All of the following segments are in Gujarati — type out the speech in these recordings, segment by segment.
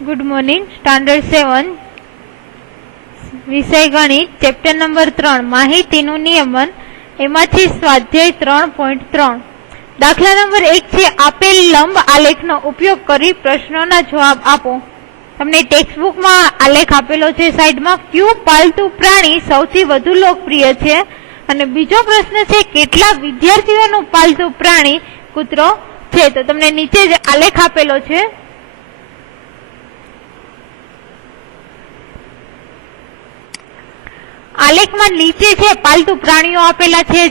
Good morning. स्टैंडर्ड 7 विषय गणित चैप्टर नंबर 3 माहितीનું નિયમન એમાંથી સ્વાધ્યાય 3.3 દાખલા નંબર 1 છે આપેલ લંબ આલેખનો ઉપયોગ કરી પ્રશ્નોના જવાબ આપો। તમને ટેક્સ્ટબુકમાં આલેખ આપેલો છે સાઈડમાં। ક્યુ પાલતુ પ્રાણી સૌથી વધુ લોકપ્રિય છે અને બીજો પ્રશ્ન છે કેટલા વિદ્યાર્થીઓનું પાલતુ પ્રાણી કૂતરો છે। તો તમને નીચે જ આલેખ આપેલો છે। આલેખમાં નીચે છે પાલતુ પ્રાણીઓ આપેલા છે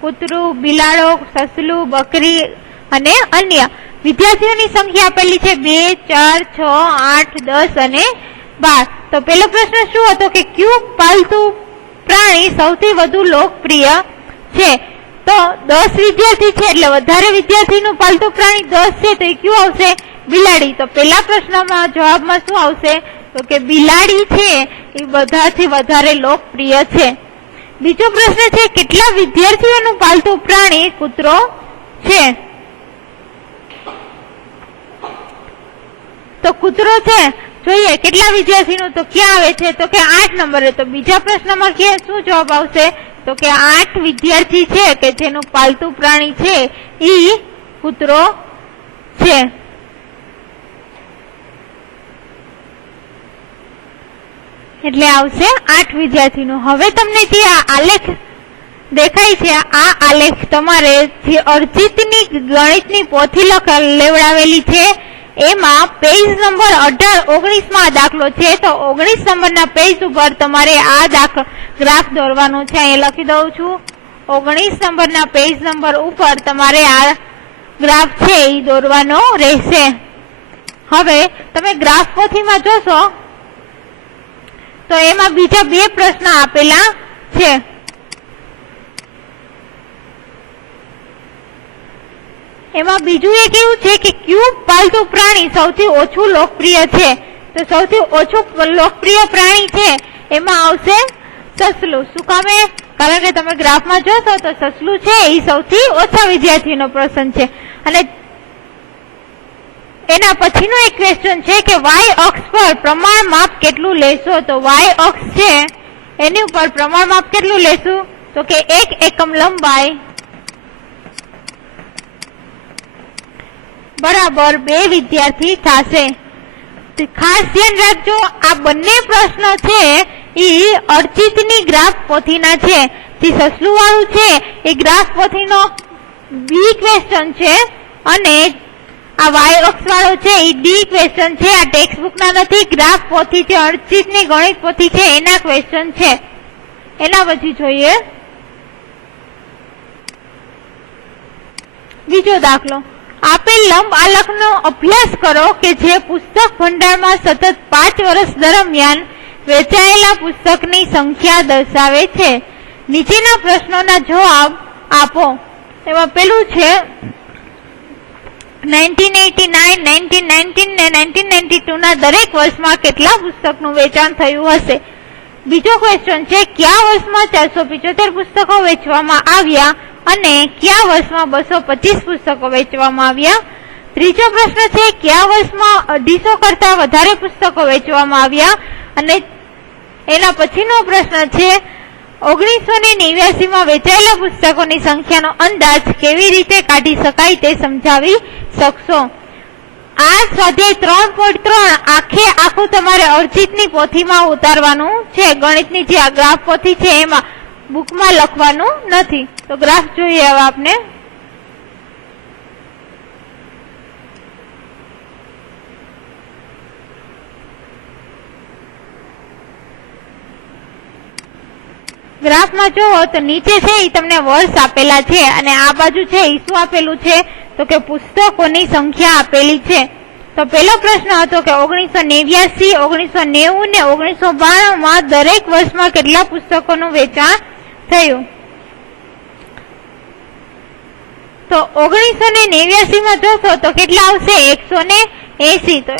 કૂતરું, બિલાડો, સસલું, બકરી અને અન્ય। વિદ્યાર્થીઓની સંખ્યા આપેલી છે 2, 4, 6, 8, 10 અને 12। તો પહેલો પ્રશ્ન શું હતો કે ક્યુ પાલતુ પ્રાણી સૌથી વધુ લોકપ્રિય છે। તો 10 વિદ્યાર્થી છે એટલે વધારે વિદ્યાર્થીનું પાલતુ પ્રાણી 10 છે તો એ ક્યુ આવશે? બિલાડી। તો પહેલા પ્રશ્નમાં જવાબમાં શું આવશે? તો કે બિલાડી છે એ બધાથી વધારે લોકપ્રિય છે। બીજો પ્રશ્ન છે કેટલા વિદ્યાર્થીઓનું પાલતુ પ્રાણી કૂતરો છે। તો કૂતરો છે જોઈએ કેટલા વિદ્યાર્થીનું, તો ક્યાં આવે છે? તો કે 8 નંબરે। તો બીજા પ્રશ્નમાં કે શું જવાબ આવશે? તો કે 8 વિદ્યાર્થી છે કે જેનું પાલતુ પ્રાણી છે એ કૂતરો છે। એટલે આવશે 8 વિદ્યાર્થીનું। હવે તમને જે આ આલેખ દેખાય છે આ આલેખ તમારે જે અર્જિતની ગણિતની પોથી લેવડાવેલી છે એમાં પેજ નંબર 18-19 માં દાખલો છે। તો 19 નંબરના પેજ ઉપર તમારે આ ગ્રાફ દોરવાનો છે। અહીંયા લખી દઉં છું 19 નંબરના પેજ નંબર ઉપર તમારે આ ગ્રાફ છે એ દોરવાનો રહેશે। હવે તમે ગ્રાફ પોથીમાં જોશો તો એમાં બીજા 2 પ્રશ્ન આપેલા છે। એમાં બીજું એક એવું છે કે ક્યુ પાલતુ પ્રાણી સૌથી ઓછું લોકપ્રિય છે। તો સૌથી ઓછું લોકપ્રિય પ્રાણી છે એમાં આવશે સસલું। શું કામે? કારણ કે તમે ગ્રાફમાં જોશો તો સસલું છે એ સૌથી ઓછા વિદ્યાર્થીનો પસંદ છે। અને એના પછીનો એક ક્વેશ્ચન છે કે વાય અક્ષ પર પ્રમાણ માપ કેટલું લેશો। તો વાય અક્ષ છે એની ઉપર પ્રમાણ માપ કેટલું લેશું? તો કે 1 એકમ લંબાઈ બરાબર 2 વિદ્યાર્થી થશે। ખાસ ધ્યાન રાખજો આ બંને પ્રશ્નો છે એ અર્જિતની ગ્રાફ પોથીના છે। જે સસલું વાળું છે એ ગ્રાફ પોથીનો બી ક્વેશ્ચન છે અને આ વાય અક્ષ વાળો છે એ ડી ક્વેશ્ચન છે। આ ટેક્સ્ટ બુક ના નથી, ગ્રાફ પોથી છે અર્જિતની ગણિત પોથી છે એના ક્વેશ્ચન છે। એના પછી જોઈએ બીજો દાખલો। આપેલ લંબ આલેખનો અભ્યાસ કરો કે જે પુસ્તક ભંડારમાં સતત 5 વર્ષ દરમિયાન વેચાયેલા પુસ્તકની સંખ્યા દર્શાવે છે। નીચેના પ્રશ્નોના જવાબ આપો। એમાં પેલું છે 1989, 1919 ને 1992 ના દરેક વર્ષમાં કેટલા પુસ્તકનું વેચાણ થયું હશે। બીજો ક્વેશ્ચન છે કયા વર્ષમાં 475 પુસ્તકો વેચવામાં આવ્યા અને કયા વર્ષમાં 225 પુસ્તકો વેચવામાં આવ્યા। ત્રીજો પ્રશ્ન છે કયા વર્ષમાં 250 કરતા વધારે પુસ્તકો વેચવામાં આવ્યા અને એના પછીનો પ્રશ્ન છે 1989 માં વેચાયેલા પુસ્તકોની સંખ્યાનો અંદાજ કેવી રીતે કાઢી શકાય તે સમજાવી શકશો। આ સ્વાધ્યાય 3.3 આખું તમારે અર્જિતની પોથીમાં ઉતારવાનું છે। ગણિતની જે આ ગ્રાફ પોથી છે એમાં બુકમાં લખવાનું નથી। તો ગ્રાફ જોઈએ હવે આપને। ગ્રાફમાં જુઓ તો નીચે છે એ તમને વર્ષ આપેલા છે અને આ બાજુ છે એ શું આપેલું છે? તો કે પુસ્તકોની સંખ્યા આપેલી છે। તો પહેલો પ્રશ્ન હતો કે 1989, 1990 ને 1992 માં દરેક વર્ષમાં કેટલા પુસ્તકોનું વેચાણ થયું। તો 1989 માં જોશો તો કેટલા આવશે? 180। તો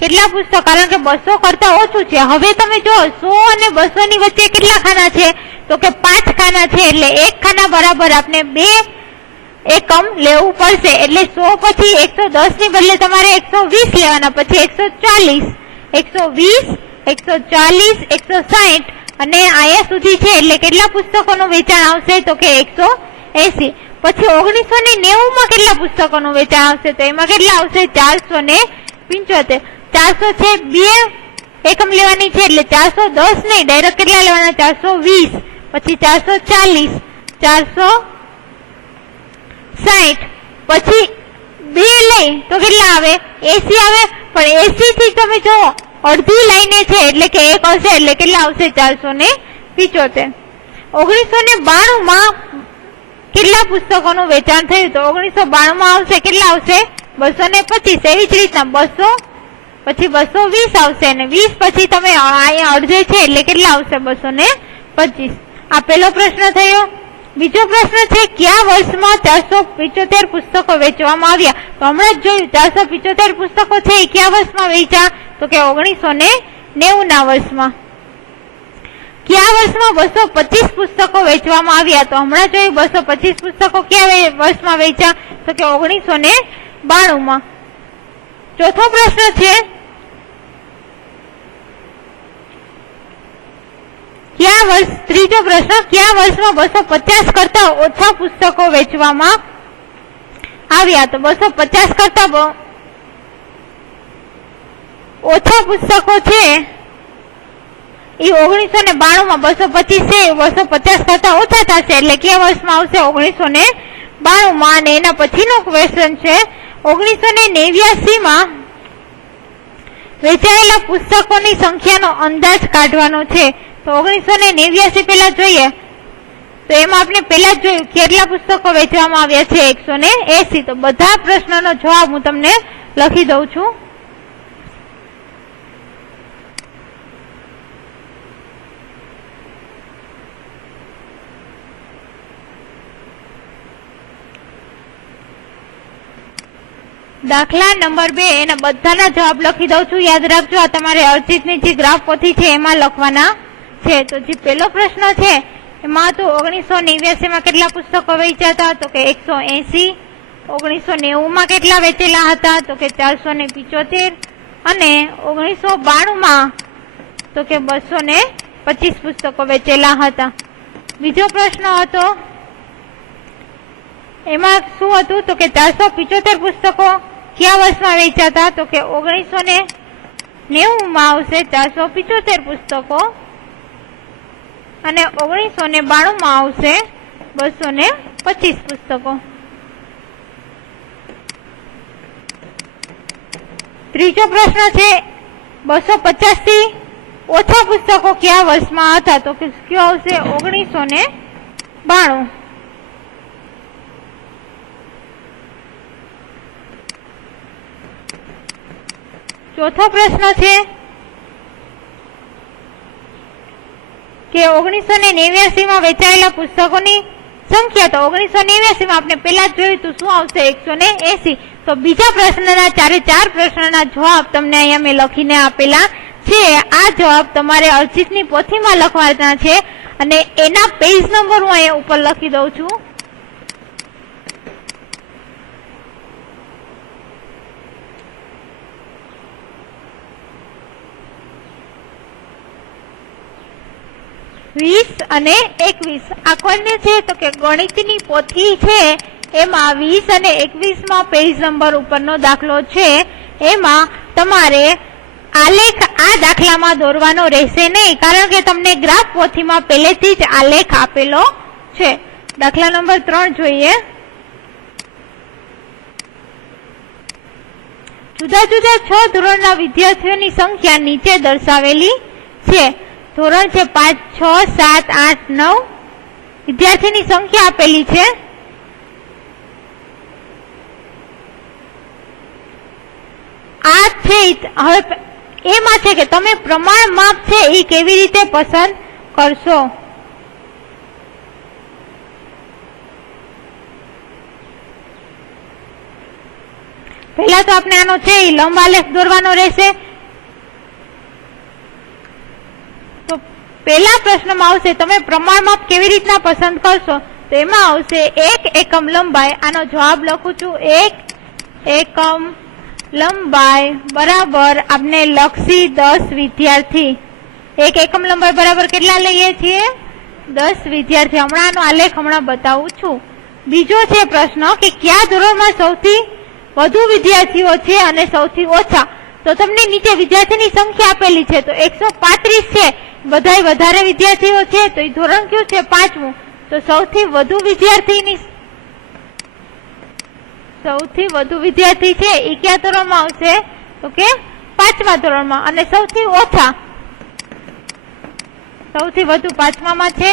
કેટલા પુસ્તક? કારણ કે 200 કરતા ઓછું છે। હવે તમે જો 100 અને 200 ની વચ્ચે કેટલા ખાના છે? તો કે 5 ખાના છે એટલે 1 ખાના બરાબર આપણે 2 એકમ લેવું પડશે, એટલે 100 પછી 110 ની બદલે તમારે 120 લેવાના, પછી 140, 120, 140, 160 અને આયા સુધી છે એટલે કેટલા પુસ્તકોનું વેચાણ આવશે? તો કે 180. પછી 1990 માં કેટલા પુસ્તકોનું વેચાણ આવશે? તો એમાં કેટલા આવશે? 475. 400 છે 2 એકમ લેવાની છે એટલે 410 નહીં, ડાયરેક્ટ કેટલા લેવાના? 420, પછી 440, 460, પછી 2 લઈ તો કેટલા આવે? 80 આવે. પણ 80 થી તમે જો અડધી લાઈને છે એટલે કે 1 આવશે એટલે કેટલા આવશે? 475. 1992 માં કેટલા પુસ્તકોનું વેચાણ થયું? તો 1992 માં આવશે કેટલા આવશે? 225. એવી જ રીતના 200, પછી 220 આવશે અને 20 પછી તમે અહીંયા અડધે છે એટલે કેટલા આવશે? 225. આ પહેલો પ્રશ્ન થયો. બીજો પ્રશ્ન છે કયા વર્ષમાં 475 પુસ્તકો વેચવામાં આવ્યા? તો હમણાં જ જોયું 475 પુસ્તકો છે એ કયા વર્ષમાં વેચ્યા? તો કે 1990 ના વર્ષમાં. કયા વર્ષમાં 225 પુસ્તકો વેચવામાં આવ્યા? તો હમણાં જોયું 225 પુસ્તકો કયા વર્ષમાં વેચ્યા? તો કે 1992 માં. ચોથો પ્રશ્ન છે ત્રીજો પ્રશ્ન કયા વર્ષમાં 250 કરતા ઓછા પુસ્તકો વેચવામાં આવ્યા? તો 250 કરતા ઓછા પુસ્તકો છે એ 1992 માં 225 છે, 250 કરતા ઓછા થશે એટલે કયા વર્ષમાં આવશે? 1992 માં. અને એના પછીનો ક્વેશ્ચન છે 1989 માં વેચાયેલા પુસ્તકોની સંખ્યાનો અંદાજ કાઢવાનો છે. તો 1989 પહેલા જોઈએ તો એમાં આપણે પહેલા જ જોયું કેટલા પુસ્તકો વેચવામાં આવ્યા છે? 180. તો બધા પ્રશ્નોનો જવાબ હું તમને લખી દઉં છું. દાખલા નંબર 2 એના બધાના જવાબ લખી દઉં છું. યાદ રાખજો આ તમારે અર્ચિતની જે ગ્રાફ પોથી છે એમાં લખવાના છે. તો જે પહેલો પ્રશ્ન છે એમાં તો 1989 માં કેટલા પુસ્તકો વેચ્યા હતા? તો કે 180. 1990 માં કેટલા વેચેલા હતા? તો કે 475. અને 1992 માં તો કે 225 પુસ્તકો વેચેલા હતા. બીજો પ્રશ્ન હતો એમાં શું હતું? તો કે 475 પુસ્તકો કયા વર્ષમાં વેચ્યા હતા? તો કે 1990 માં આવશે 475 પુસ્તકો અને 1992 માં આવશે 225 પુસ્તકો. ત્રીજો પ્રશ્ન છે 250 થી ઓછા પુસ્તકો કયા વર્ષમાં હતા? તો કે કયો આવશે? 1992. ચોથો પ્રશ્ન છે કે 1989 માં વેચાયેલા પુસ્તકોની સંખ્યા. તો 1989 માં આપણે પેલા જ જોયું તો શું આવશે? 180. તો બીજા પ્રશ્નના 4 પ્રશ્નના જવાબ તમને અહીંયા મેં લખીને આપેલા છે. આ જવાબ તમારે અર્ચિતની પોથીમાં લખવાના છે અને એના પેજ નંબર હું અહીંયા ઉપર લખી દઉં છું. અને 21 આ કોને છે? તો કે ગણિતની પોથી છે એમાં 20 અને 21 માં પેજ નંબર ઉપરનો દાખલો છે. એમાં તમારે આલેખ આ દાખલામાં દોરવાનો રહેશે નહીં, કારણ કે તમને ગ્રાફ પોથીમાં પહેલેથી જ આલેખ આપેલો છે. દાખલા નંબર 3 જોઈએ. જુદા જુદા 6 ધોરણના વિદ્યાર્થીઓની સંખ્યા નીચે દર્શાવેલી છે. ધોરણ છે 5, 6, 7, 8, 9 વિદ્યાર્થીની સંખ્યા આપેલી છે. આ છે હવે એમાં છે કે તમે પ્રમાણ માપ છે એ કેવી રીતે પસંદ કરશો. પહેલા તો આપણે આનો છે એ લંબ આલેખ દોરવાનો રહેશે. તો પહેલા પ્રશ્નમાં આવશે તમે પ્રમાણ માપ કેવી રીતના પસંદ કરશો. તો એમાં આવશે 1 એકમ લંબાઈ. આનો જવાબ લખું છું 1 એકમ લંબાઈ બરાબર આપણે લક્ષી 10 વિદ્યાર્થી. 1 એકમ લંબાઈ બરાબર કેટલા લઈએ છીએ? 10 વિદ્યાર્થી. હમણાં આનો આલેખ હમણાં બતાવું છું. બીજો છે પ્રશ્ન કે કયા ધોરણમાં સૌથી વધુ વિદ્યાર્થીઓ છે અને સૌથી ઓછા? તો તમને નીચે વિદ્યાર્થીની સંખ્યા આપેલી છે, તો 135 છે. બધાય વધારે વિદ્યાર્થીઓ છે, તો એ ધોરણ કયું છે? 5મું. તો સૌથી વધુ વિદ્યાર્થી છે એ કયા ધોરણમાં આવશે? તો કે 5મા ધોરણમાં. અને સૌથી વધુ 5મામાં છે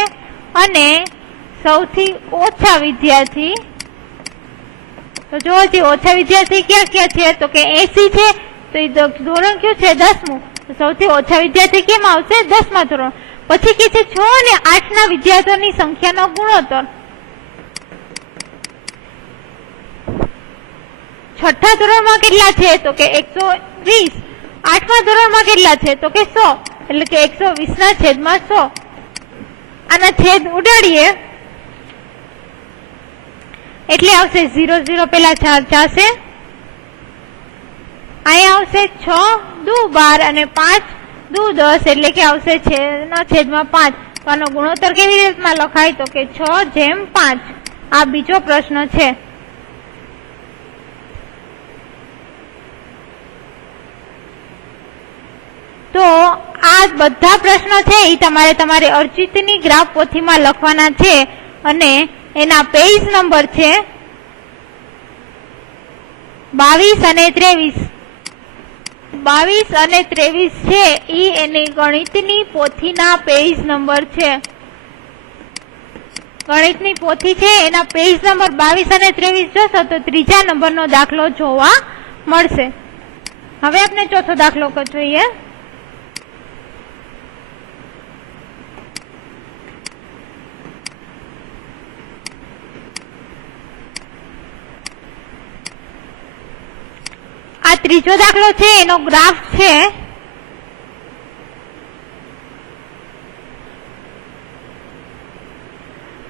અને સૌથી ઓછા વિદ્યાર્થી, તો જો હજી ઓછા વિદ્યાર્થી ક્યાં ક્યાં છે? તો કે 80 છે. તો એ ધોરણ કયું છે? 10મું. તો સૌથી ઓછા વિદ્યાર્થી કેમ આવશે? 10મા ધોરણ. પછી કે છે 6 અને 8 ના વિદ્યાર્થીઓની સંખ્યાનો ગુણોત્તર. છઠ્ઠા ધોરણમાં કેટલા છે? તો કે 120. 8મા ધોરણમાં કેટલા છે? તો કે 100. એટલે કે 120 ના છેદમાં 100. આના છેદ ઉડાડીએ એટલે આવશે 0 0 પેલા 4 જશે. અહીંયા આવશે 6 દુ 12 અને 5 દુ 10 એટલે કે આવશે છેદમાં 5. તો આનો ગુણોત્તર કેવી રીતમાં લખાય? તો કે 6:5. આ બીજો પ્રશ્ન છે. તો આ બધા પ્રશ્નો છે એ તમારે તમારી અર્ચિતની ગ્રાફ પોથીમાં લખવાના છે અને એના પેજ નંબર છે 22 અને 23. 22 અને 23 છે એ એની ગણિતની પોથીના પેજ નંબર છે. ગણિતની પોથી છે એના પેજ નંબર 22 અને 23 જોશો તો ત્રીજા નંબરનો દાખલો જોવા મળશે. હવે આપણે ચોથો દાખલો જોઈએ. આ ત્રીજો દાખલો છે એનો ગ્રાફ છે.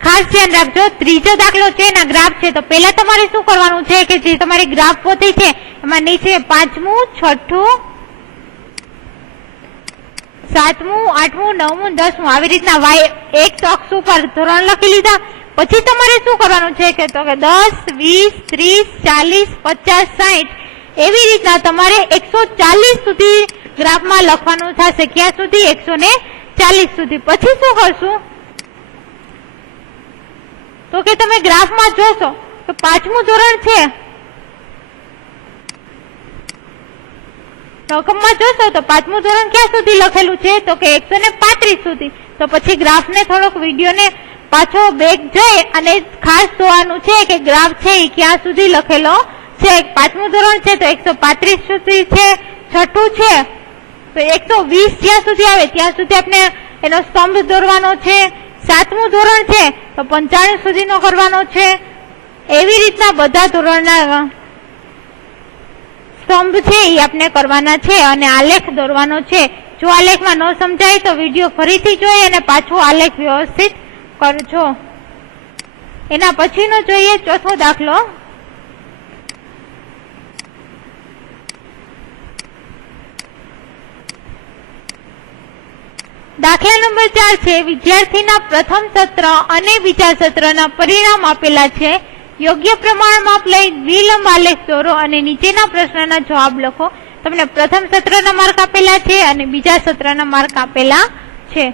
ખાસ ધ્યાન રાખજો, ત્રીજો દાખલો છે એના ગ્રાફ છે. તો પહેલા તમારે શું કરવાનું છે કે જે તમારી ગ્રાફ પોથી છે એમાં નીચે 5મું, 6ઠું, 7મું, 8મું, 9મું, 10મું આવી રીતના એક અક્ષ ઉપર ધોરણ લખી લીધા. પછી તમારે શું કરવાનું છે કે તો કે 10, 20, 30, 40, 50, 60 એવી રીતના તમારે 140 સુધી ગ્રાફમાં લખવાનું થશે. ક્યાં સુધી? 140 સુધી. પછી શું કરશું? તો કે તમે ગ્રાફમાં જોશો તો 5મું ધોરણ છે, રકમમાં જોશો તો 5મું ધોરણ ક્યાં સુધી લખેલું છે? તો કે 135 સુધી. તો પછી ગ્રાફને થોડોક વિડીયોને પાછો બેક જઈ અને ખાસ જોવાનું છે કે ગ્રાફ છે એ ક્યાં સુધી લખેલો છે. 5મું ધોરણ છે તો 135 સુધી છે. 6ઠું છે તો 120 જ્યાં સુધી આવે ત્યાં સુધી આપણે એનો સ્તંભ દોરવાનો છે. 7મું ધોરણ છે તો 95 સુધીનો કરવાનો છે. એવી રીતના બધા ધોરણના સ્તંભ છે એ આપણે કરવાના છે અને આલેખ દોરવાનો છે. જો આલેખમાં ન સમજાય તો વિડીયો ફરીથી જોઈ અને પાછો આલેખ વ્યવસ્થિત કરજો. એના પછીનો જોઈએ ચોથો દાખલો. દાખલા નંબર 4 છે. વિદ્યાર્થીના પ્રથમ સત્ર અને બીજા સત્રના પરિણામ આપેલા છે. યોગ્ય પ્રમાણ માપ લઈ દ્વિલંબ આલેખ દોરો અને નીચેના પ્રશ્નના જવાબ લખો. તમને પ્રથમ સત્રના માર્ક આપેલા છે અને બીજા સત્રના માર્ક આપેલા છે.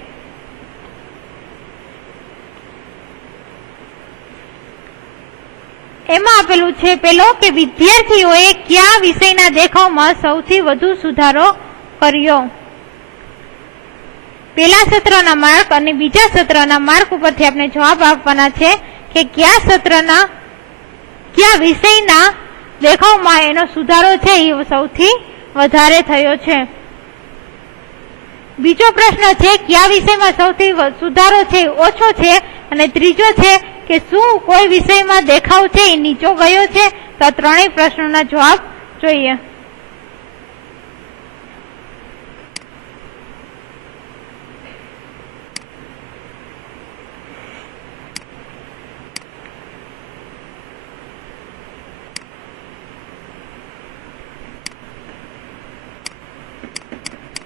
એમાં આપેલું છે પેલો કે વિદ્યાર્થીઓએ કયા વિષયના દેખાવમાં સૌથી વધુ સુધારો કર્યો. પહેલા સત્રના માર્ક અને બીજા સત્રના માર્ક ઉપરથી આપણે જવાબ આપવાના છે કે કયા વિષયના દેખાવમાં એનો સુધારો છે એ સૌથી વધારે થયો છે. બીજો પ્રશ્ન છે કયા વિષયમાં સૌથી સુધારો છે ઓછો છે. અને ત્રીજો છે કે શું કોઈ વિષયમાં દેખાવ છે એ નીચો ગયો છે. તો આ ત્રણેય પ્રશ્નોના જવાબ જોઈએ.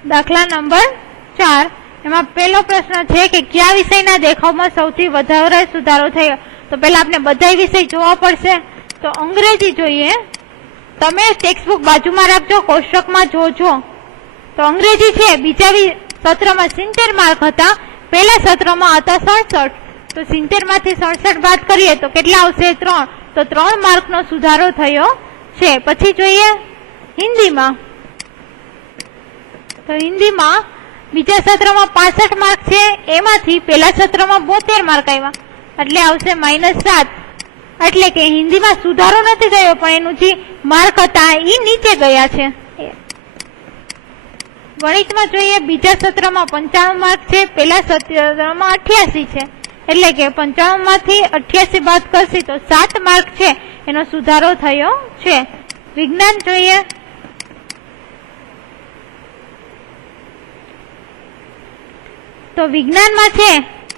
દાખલા નંબર 4 એમાં પહેલો પ્રશ્ન છે કે કયા વિષયના દેખાવમાં સૌથી વધારે સુધારો થયો? તો પહેલા આપણે બધા વિષય જોવા પડશે. તો અંગ્રેજી જોઈએ. તમે ટેક્સ્ટબુક બાજુમાં રાખજો, કોષ્ટકમાં જોજો. તો અંગ્રેજી છે બીજા સત્રમાં 70 માર્ક હતા, પહેલા સત્રમાં હતા 67. તો 70 માંથી 67 બાદ કરીએ તો કેટલા આવશે? 3. તો 3 માર્કનો સુધારો થયો છે. પછી જોઈએ હિન્દીમાં. તો હિન્દીમાં બીજા સત્રમાં 65 માર્ક છે, એમાંથી પહેલા સત્રમાં 72 માર્ક આવ્યા, એટલે આવશે -7. એટલે કે હિન્દીમાં સુધારો નથી થયો, પણ એનું જે માર્ક હતા એ નીચે ગયા છે. ગણિતમાં જોઈએ બીજા સત્રમાં 95 માર્ક છે, પહેલા સત્રમાં 88 છે, એટલે કે 95 માંથી 88 બાદ કરશી તો 7 માર્ક છે, એનો સુધારો થયો છે. વિજ્ઞાન જોઈએ. તો વિજ્ઞાનમાં છે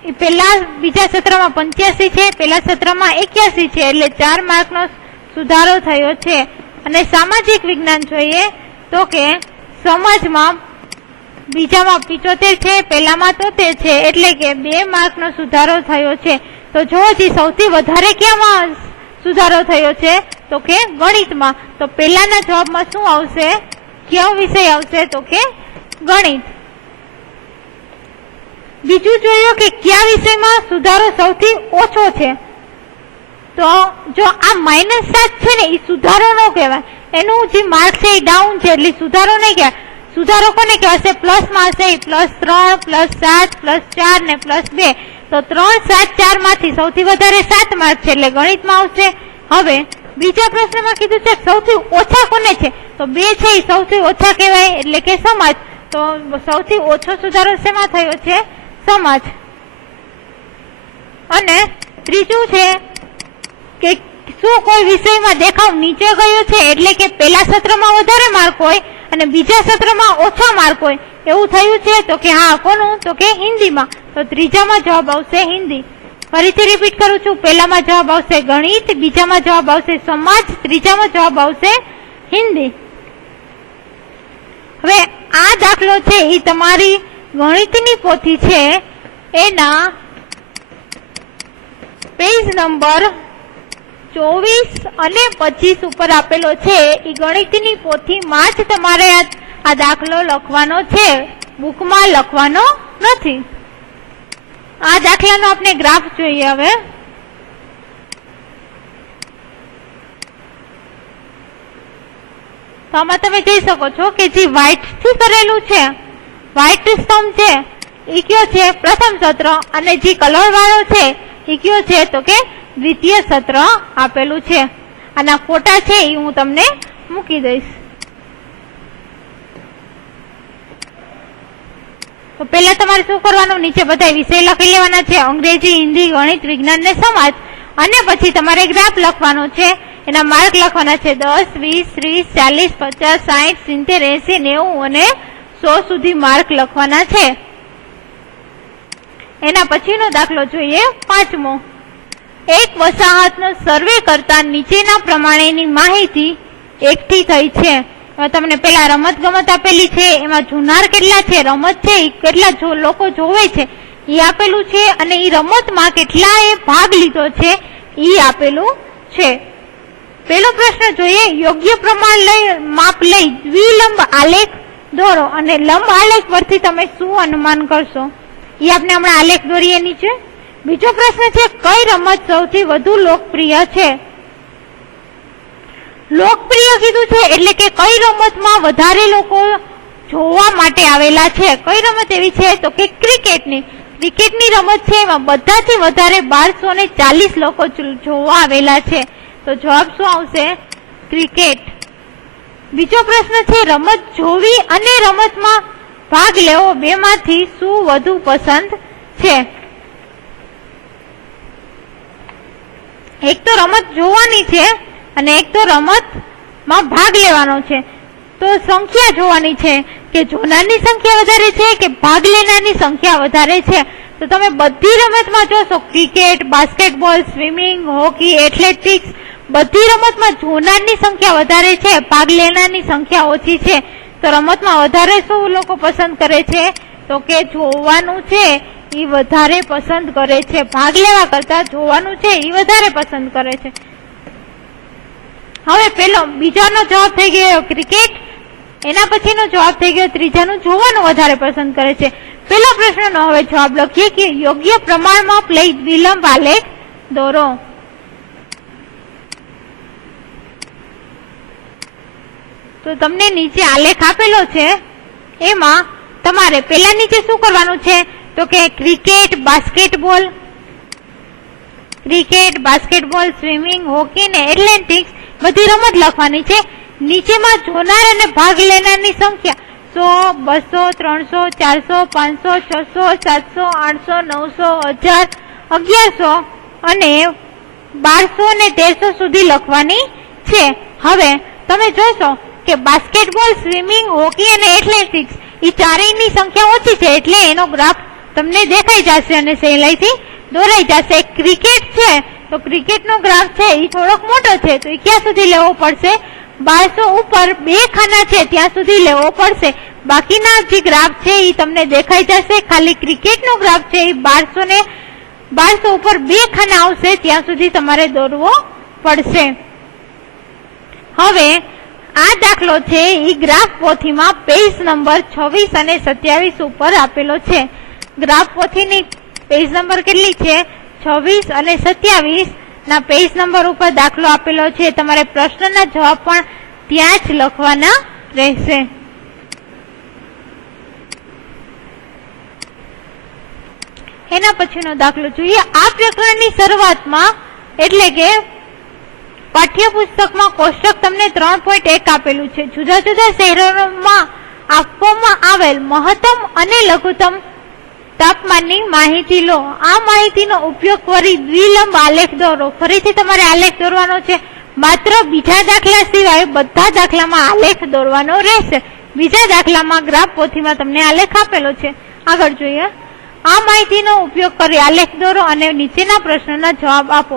એ પહેલા બીજા સત્રમાં 85 છે, પહેલા સત્રમાં 81 છે, એટલે 4 માર્કનો સુધારો થયો છે. અને સામાજિક વિજ્ઞાન જોઈએ તો કે સમાજમાં બીજામાં 75 છે, પહેલામાં 73 છે, એટલે કે 2 માર્કનો સુધારો થયો છે. તો જો હજી સૌથી વધારે ક્યાંમાં સુધારો થયો છે? તો કે ગણિતમાં. તો પહેલાના જવાબમાં શું આવશે? કયો વિષય આવશે? તો કે ગણિત. બીજું જોયું કે કયા વિષયમાં સુધારો સૌથી ઓછો છે? તો જો આ -7 છે ને એ સુધારો ન કહેવાય, એનું જે માર્ક છે એ ડાઉન છે, એટલે સુધારો નહીં કહેવાય. સુધારો કોને કહેવાશે? પ્લસમાં હશે, +3, +7, +4 ને +2. તો 3, 7, 4 માંથી સૌથી વધારે 7 માર્ક છે, એટલે ગણિતમાં આવશે. હવે બીજા પ્રશ્નમાં કીધું છે સૌથી ઓછા કોને છે? તો 2 છે એ સૌથી ઓછા કહેવાય, એટલે કે સમાજ. તો સૌથી ઓછો સુધારો શેમાં થયો છે? સમાજ. અને ત્રીજું છે કે શું કોઈ વિષયમાં દેખાવ નીચે ગયો છે, એટલે કે પહેલા સત્રમાં વધારે માર્ક હોય અને બીજા સત્રમાં ઓછા માર્ક હોય, એવું થયું છે? તો કે હા. કોનું? તો કે હિન્દીમાં. તો ત્રીજામાં જવાબ આવશે હિન્દી. ફરીથી રિપીટ કરું છું, પહેલામાં જવાબ આવશે ગણિત, બીજામાં જવાબ આવશે સમાજ, ત્રીજામાં જવાબ આવશે હિન્દી. હવે આ દાખલો છે એ તમારી ગણિતની પોથી છે એના પેજ નંબર 24 અને 25 ઉપર આપેલો છે. એ ગણિતની પોથીમાં જ તમારે આ દાખલો લખવાનો છે, બુકમાં લખવાનો નથી. આ દાખલાનો આપણે ગ્રાફ જોઈએ. હવે તો આમાં તમે જોઈ શકો છો કે જે વ્હાઈટ થી કરેલું છે, વ્હાઈટ સ્તંભ છે એ કયો છે? પ્રથમ સત્ર. અને જે કલર વાળો છે એ કયો છે? તો કે દ્વિતીય સત્ર આપેલું છે. આના ફોટા છે એ હું તમને મૂકી દઈશ. તો પહેલા તમારે શું કરવાનું? નીચે બધા વિષય લખી લેવાના છે, અંગ્રેજી, હિન્દી, ગણિત, વિજ્ઞાન ને સમાજ. અને પછી તમારે ગ્રાફ લખવાનો છે, એના માર્ક લખવાના છે 10, 20, 30, 40, 50, 60, 70, 80, 90 અને 100 સુધી માર્ક લખવાના છે. એના પછીનો દાખલો જોઈએ, 5મો. એક વસાહતનો સર્વે કરતા નીચેના પ્રમાણેની માહિતી એકઠી થઈ છે. તમને પેલા રમત ગમત આપેલી છે, એમાં જોનાર કેટલા છે, રમત છે એ કેટલા લોકો જોવે છે એ આપેલું છે, અને એ રમતમાં કેટલા એ ભાગ લીધો છે એ આપેલું છે. પેલો પ્રશ્ન જોઈએ, યોગ્ય પ્રમાણ માપ લઈ દ્વિલંબ આલેખ દોરો. અને લંબ આલેખ પરથી તમે શું અનુમાન કરશો? એ આપણે હમણાં આલેખ દોરીએ નીચે. બીજો પ્રશ્ન છે, કઈ રમત સૌથી વધુ લોકપ્રિય છે? લોકપ્રિય કીધું છે એટલે કે કઈ રમતમાં વધારે લોકો જોવા માટે આવેલા છે. કઈ રમત એવી છે? તો કે ક્રિકેટની. ક્રિકેટની રમત છે, એમાં બધાથી વધારે 1240 લોકો જોવા આવેલા છે. તો જવાબ શું આવશે? ક્રિકેટ. બીજો પ્રશ્ન છે, રમત જોવી અને રમતમાં ભાગ લેવો બેમાંથી શું વધુ પસંદ છે? એક તો રમત જોવાની છે અને એક તો રમતમાં ભાગ લેવાનો છે. તો સંખ્યા જોવાની છે કે જોનારની સંખ્યા વધારે છે કે ભાગ લેનારની સંખ્યા વધારે છે. તો તમે બધી રમતમાં જોશો, cricket, basketball, swimming, hockey, athletics, બધી રમતમાં જોનારની સંખ્યા વધારે છે, ભાગ લેનારની સંખ્યા ઓછી છે. તો રમતમાં વધારે શું લોકો પસંદ કરે છે? તો કે જોવાનું છે એ વધારે પસંદ કરે છે, ભાગ લેવા કરતા જોવાનું છે એ વધારે પસંદ કરે છે. હવે બીજાનો જવાબ થઈ ગયો ક્રિકેટ, એના પછીનો જવાબ થઈ ગયો ત્રીજાનું જોવાનું વધારે પસંદ કરે છે. પેલા પ્રશ્નનો હવે જવાબ લખીએ કે યોગ્ય પ્રમાણમાં વિલંબ આલેખ દોરો. તો તમને નીચે આલેખ આપેલો છે, એમાં તમારે પેલા નીચે શું કરવાનું છે? તો કે ક્રિકેટ, બાસ્કેટબોલ, સ્વિમિંગ, હોકી ને એથ્લેટિક્સ બધી રમત લખવાની છે. નીચેમાં જોનાર અને ભાગ લેનારની સંખ્યા 100, 200, 300, 400, 500, 600, 700, 800, 900, 1000, 1100 અને 1200 ને 1300 સુધી લખવાની છે. હવે તમે જોશો કે બાસ્કેટબોલ, સ્વિમિંગ, હોકી અને એથ્લેટિક્સ એ ચારેયની સંખ્યા ઓછી છે, એટલે એનો ગ્રાફ તમને દેખાઈ જશે અને સહેલાઈથી દોરાઈ જશે. ક્રિકેટ છે તો ક્રિકેટનો ગ્રાફ છે એ થોડોક મોટો છે, તો એ ક્યાં સુધી લેવો પડશે? 1200 ઉપર 2 ખાના છે ત્યાં સુધી લેવો પડશે. બાકીના જે ગ્રાફ છે એ તમને દેખાઈ જશે. ખાલી ક્રિકેટનો ગ્રાફ છે એ 1200 ઉપર 2 ખાના આવશે ત્યાં સુધી તમારે દોરવો પડશે. હવે આ દાખલો છે એ ગ્રાફ પોથીમાં પેજ નંબર 26 અને 27 ઉપર આપેલો છે. ગ્રાફ પોથીની પેજ નંબર કેટલી છે? 26 અને 27 ના પેજ નંબર ઉપર દાખલો આપેલો છે. તમારે પ્રશ્નના જવાબ પણ ત્યાં જ લખવાના રહેશે. એના પછીનો દાખલો જોઈએ. આ પ્રકરણની શરૂઆતમાં એટલે કે પાઠ્યપુસ્તકમાં કોષ્ટક તમને 3.1 આપેલું છે. જુદા જુદા શહેરોમાં આપવામાં આવેલ મહત્તમ અને લઘુત્તમ તાપમાનની માહિતી લો. આ માહિતીનો ઉપયોગ કરી દ્વિલંબ આલેખ દોરો. ફરીથી તમારે આલેખ દોરવાનો છે. માત્ર બીજા દાખલા સિવાય બધા દાખલામાં આલેખ દોરવાનો રહેશે. બીજા દાખલામાં ગ્રાફ પોથીમાં તમને આલેખ આપેલો છે. આગળ જોઈએ. આ માહિતીનો ઉપયોગ કરી આલેખ દોરો અને નીચેના પ્રશ્નોના જવાબ આપો.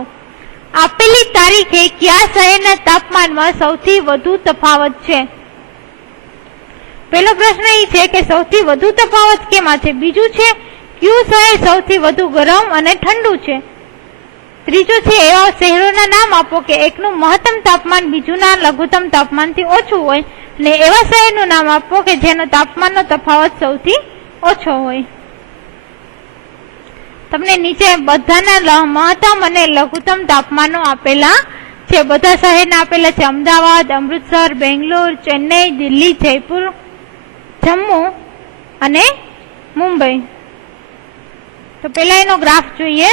આપેલી તારીખે કયા શહેરના તાપમાનમાં સૌથી વધુ તફાવત છે? પહેલો પ્રશ્ન એ છે કે સૌથી વધુ તફાવત કેમાં છે? બીજું છે કયું શહેર સૌથી વધુ ગરમ અને ઠંડુ છે? ત્રીજું છે એવા શહેરોના નામ આપો કે એકનું મહત્તમ તાપમાન બીજુંના લઘુત્તમ તાપમાનથી ઓછું હોય, અને એવા શહેરનું નામ આપો કે જેનો તાપમાનનો તફાવત સૌથી ઓછો હોય. તમને નીચે બધાના મહત્તમ અને લઘુત્તમ તાપમાનો આપેલા છે. બધા શહેરના આપેલા છે: અમદાવાદ, અમૃતસર, બેંગ્લોર, ચેન્નઈ, દિલ્હી, જયપુર, જમ્મુ અને મુંબઈ. તો પેલા એનો ગ્રાફ જોઈએ.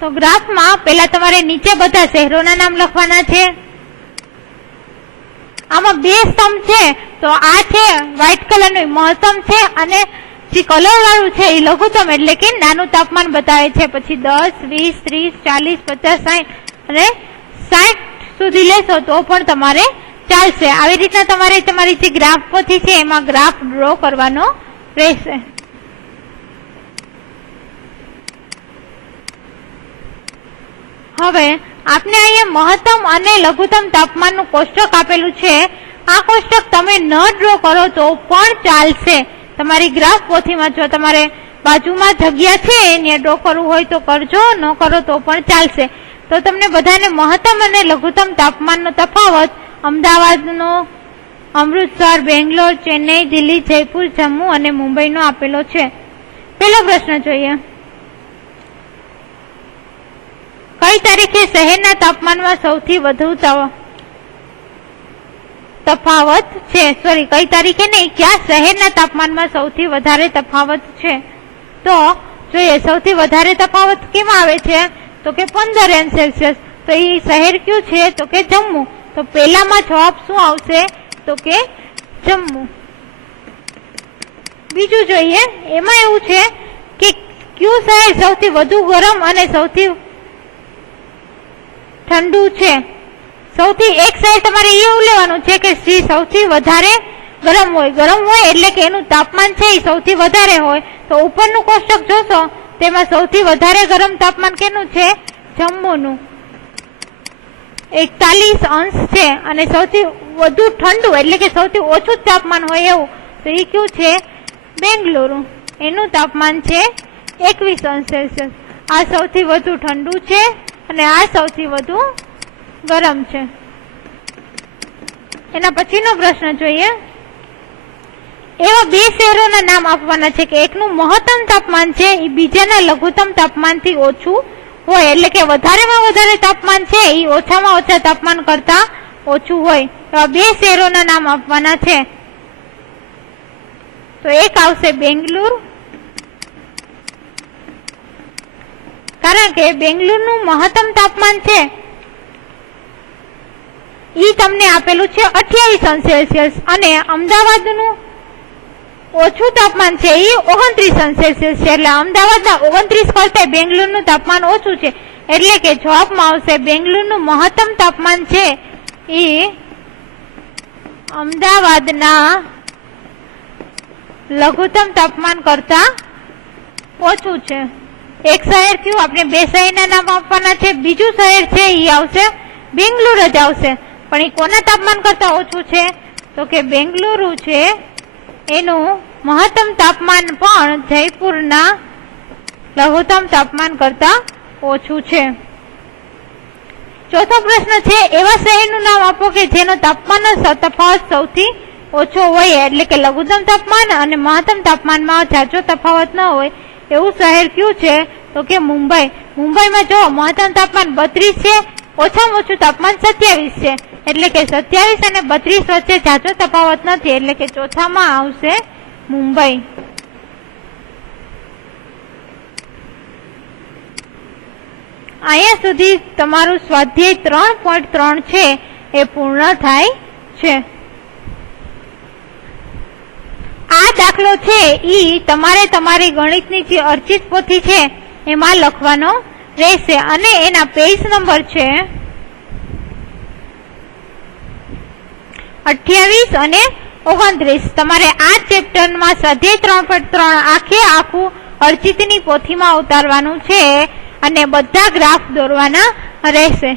તો ગ્રાફમાં પેલા તમારે નીચે બધા શહેરોના નામ લખવાના છે. આમાં 2 સ્તંભ છે, તો આ છે વ્હાઈટ કલરનું મહત્તમ છે અને જે કલર વાળું છે એ લઘુત્તમ એટલે કે નાનું તાપમાન બતાવે છે. પછી 10, 20, 30, 40, 50, 60 અને 60 સુધી લેશો તો પણ તમારે ચાલશે. આવી રીતના તમારે તમારી જે ગ્રાફ પોથી છે એમાં ગ્રાફ ડ્રો કરવાનો રહેશે. હવે આપને અહીંયા મહત્તમ અને લઘુત્તમ તાપમાનનું કોષ્ટક આપેલું છે. આ કોષ્ટક તમે ન ડ્રો કરો તો પણ ચાલશે. તમારી ગ્રાફ પોથીમાં જો તમારે બાજુમાં જગ્યા છે એને ડ્રો કરવું હોય તો કરજો, ન કરો તો પણ ચાલશે. તો તમને બધાને મહત્તમ અને લઘુત્તમ તાપમાનનો તફાવત અમદાવાદનો, અમૃતસર, બેંગ્લોર, ચેન્નઈ, દિલ્હી, જયપુર, જમ્મુ અને મુંબઈનો આપેલો છે. પહેલો પ્રશ્ન જોઈએ. કઈ તારીખે શહેરના તાપમાનમાં સૌથી વધુ તફાવત છે? કઈ તારીખે નહીં, કયા શહેરના તાપમાનમાં સૌથી વધારે તફાવત છે? તો જોઈએ સૌથી વધારે તફાવત કેમાં આવે છે? તો કે 15°C. તો એ શહેર કયું છે? તો કે જમ્મુ. તો પેલામાં જવાબ શું આવશે? તો કે જમ્મુ. બીજું જોઈએ. એમાં એવું છે કે કયું શહેર સૌથી વધુ ગરમ અને સૌથી ઠંડુ છે? સૌથી એક શહેર તમારે એવું લેવાનું છે કે સૌથી વધારે ગરમ હોય એટલે કે એનું તાપમાન છે એ સૌથી વધારે હોય. તો ઉપરનું કોષ્ટક જોશો તેમાં સૌથી વધારે ગરમ તાપમાન કેનું છે? જમ્મુનું. 41 અંશ છે અને સૌથી વધુ ઠંડુ એટલે કે સૌથી ઓછું તાપમાન હોય એવું તો એ કયું છે? બેંગલુરુ. એનું તાપમાન છે 21 અંશ સેલ્સિયસ. આ સૌથી વધુ ઠંડુ છે અને આ સૌથી વધુ ગરમ છે. એના પછીનો પ્રશ્ન જોઈએ. એવા બે શહેરોના નામ આપવાના છે કે એકનું મહત્તમ તાપમાન છે એ બીજાના લઘુત્તમ તાપમાનથી ઓછું હોય, એટલે કે વધારેમાં વધારે તાપમાન છે એ ઓછામાં ઓછા તાપમાન કરતા ઓછું હોય. તો આ બે શહેરોના નામ આપવાના છે. તો એક આવશે બેંગલુરુ, કારણ કે બેંગલુરુનું મહત્તમ તાપમાન છે ઈ તમને આપેલું છે 28 અંશ સેલ્સિયસ અને અમદાવાદનું ઓછું તાપમાન છે એ 29 અંશ સેલ્સિયસ છે. એટલે અમદાવાદના 29 કરતા બેંગલુરુનું તાપમાન ઓછું છે. એટલે કે જવાબમાં આવશે બેંગલુરુનું મહત્તમ તાપમાન છે એ અમદાવાદના લઘુત્તમ તાપમાન કરતા ઓછું છે. એક શહેર થયું, આપણે બે શહેરના નામ આપવાના છે. બીજું શહેર છે એ આવશે બેંગલુરુ જ આવશે, પણ એ કોના તાપમાન કરતા ઓછું છે? તો કે બેંગલુરુ છે એનું મહત્તમ તાપમાન પણ જયપુરના લઘુત્તમ તાપમાન કરતા ઓછું છે. ચોથો પ્રશ્ન છે એવા શહેરનું નામ આપો કે જેનો તાપમાનનો તફાવત સૌથી ઓછો હોય, એટલે કે લઘુત્તમ તાપમાન અને મહત્તમ તાપમાનમાં ઝાઝો તફાવત ન હોય એવું શહેર કયું છે? તો કે મુંબઈ. મુંબઈમાં જો મહત્તમ તાપમાન 32 છે, ઓછામાં ઓછું તાપમાન 27 છે, એટલે કે 27 અને 32 વચ્ચે ઝાઝો તફાવત નથી, એટલે કે ચોથામાં આવશે મુંબઈ. અહીંયા સુધી તમારું સ્વાધ્યાય 3.3 છે એ પૂર્ણ થાય છે. આ દાખલો છે ઈ તમારે તમારી ગણિતની જે અર્ચિત પોથી છે એમાં લખવાનો રહેશે અને એના પેજ નંબર છે 28 અને 29. તમારે આ ચેપ્ટરમાં સ્વાધ્યાય 3.3 આખું અર્ચિતની પોથીમાં ઉતારવાનું છે અને બધા ગ્રાફ દોરવાના રહેશે.